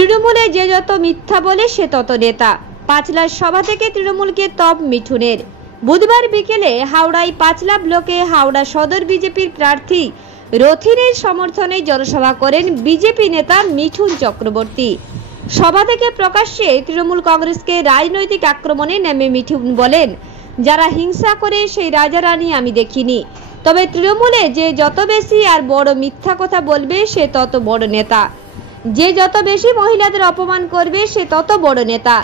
তৃণমূলে যে যত মিথ্যা বলে সে তত নেতা। পাঁচলার সভা থেকে তৃণমূলকে তপ মিঠুনের। বুধবার বিকেলে হাওড়ায় পাঁচলা ব্লকে হাওড়া সদর বিজেপির প্রার্থী রথিনের সমর্থনে জনসভা করেন বিজেপি নেতা মিঠুন চক্রবর্তী। সভা থেকে প্রকাশ্যে তৃণমূল কংগ্রেসকে রাজনৈতিক আক্রমণে নেমে মিঠুন বলেন, যারা হিংসা করে সেই রাজা রানী আমি দেখিনি। তবে তৃণমূলে যে যত বেশি আর বড় মিথ্যা কথা বলবে সে তত বড় নেতা। যে যত বেশি মহিলাদের অপমান করবে সে তত বড় নেতা।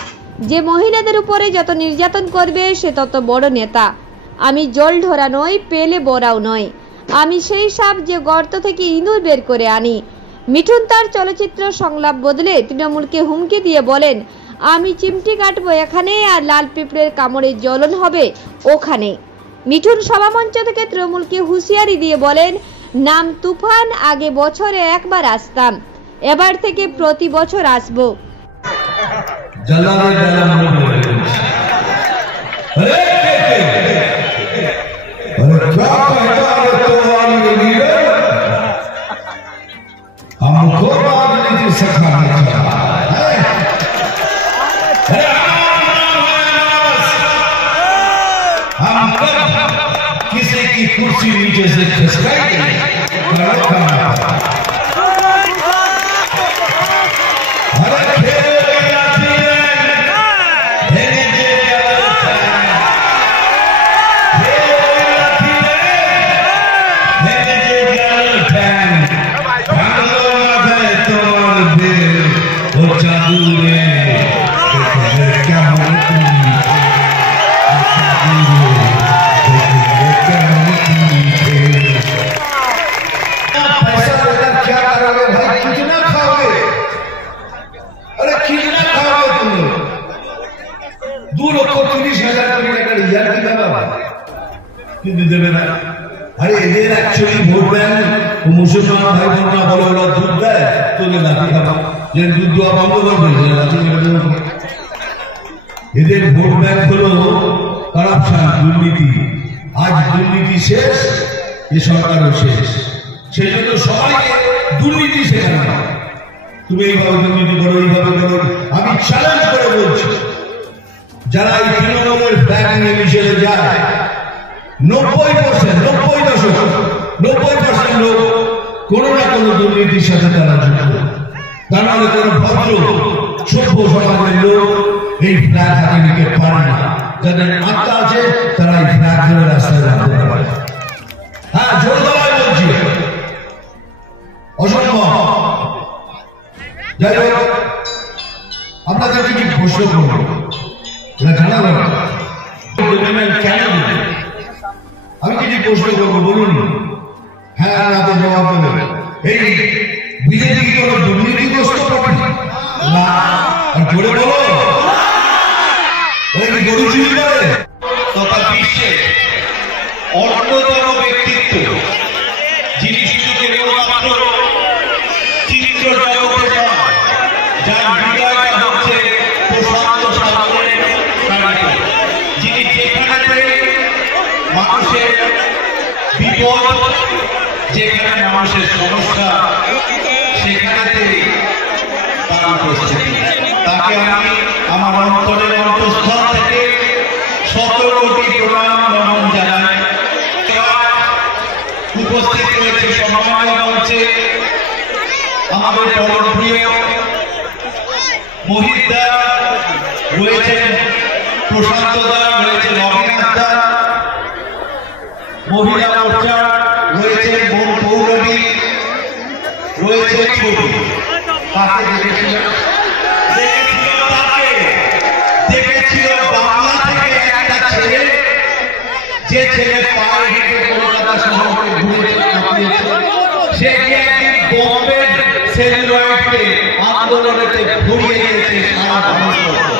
যে মহিলাদের উপরে যত নির্যাতন করবে সে তত বড় নেতা। আমি জল ঢোরা নই, পেলে বড়াও নয়। আমি সেই সাপ যে গর্ত থেকে ইঁদুর বের করে আনি। মিঠুন তার চলচ্চিত্র সংলাপ বদলে তৃণমূলকে হুমকি দিয়ে বলেন, আমি চিমটি কাটবো এখানে আর লাল পিঁপড়ের কামড়ে জ্বলন হবে ওখানে। মিঠুন সভামঞ্চ থেকে তৃণমূলকে হুঁশিয়ারি দিয়ে বলেন, নাম তুফান, আগে বছরে একবার আসতাম, এবার থেকে প্রতি বছর আসবো। किसी की कुर्सी नीचे से खिसकाई मुसलमान भाई बहना बोलो दूध दे तो लाठी खाबा दूध देवा बंद कर लाठी এদের ভোট ব্যাংক হলো করাপশন, দুর্নীতি। আজ দুর্নীতি শেষ, এ সরকারও শেষ। সেই জন্য সবাইকে দুর্নীতি শেখানো। তুমি এইভাবে দুর্নীতি করো, এইভাবে করো। আমি চ্যালেঞ্জ করে বলছি, যারা এই তৃণমূলের ব্যাংক নিয়ে মিশে যায়, 90% লোক কোনো না কোনো দুর্নীতির সাথে তারা যুক্ত। তার মানে কোনো ভদ্র সভ্য সমাজের লোক এই ফ্ল্যাগ হাতে নিতে পারে না। যাদের আত্মা আছে তারা এই ফ্ল্যাগ ধরে রাস্তায় রাখতে পারে। হ্যাঁ, জোর গলায় বলছি, অসম্ভব। যাই হোক, আপনাদেরকে কি প্রশ্ন করবো, এটা জানা যাবে কেন? আমি কিছু প্রশ্ন করবো, বলুন। হ্যাঁ, রাতে জবাব দেবে। এই বিজেপি কি কোনো দুর্নীতিগ্রস্ত পার্টি না? আর জোরে বলো, ওরা কি গরু চুরি করে? তথা বিশ্বে অন্যতম ব্যক্তিত্ব, যিনি শুধু কেবলমাত্র চিত্র জগতে নয়, যার হৃদয় হচ্ছে প্রশান্ত সাগরের প্রাণী, যিনি যেখানে মানুষের বিপদ, যেখানে মানুষের সমস্যা, সেখানে তার উপস্থিতি। তাকে আমি আমার অন্তরের অন্তঃস্থল থেকে ১৭ কোটি প্রণাম নমন জানাই। উপস্থিত রয়েছে সমন্বয় মঞ্চে আমাদের পরম প্রিয় মোহিত দা, রয়েছেন প্রশান্ত দা, রয়েছেন অবিনাশ দা, মহিলা মোর্চা রয়েছে পৌরবী, রয়েছে ছবি। তাকে দেখেছিল বাংলা থেকে একটা ছেলে, যে ছেলে পায়ে হেঁটে কলকাতা শহরকে ঘুরেছে, সে একদিন বোম্বের সেলুলয়েডকে আন্দোলনেতে ঘুরিয়ে দিয়েছে সারা ভারতবর্ষ।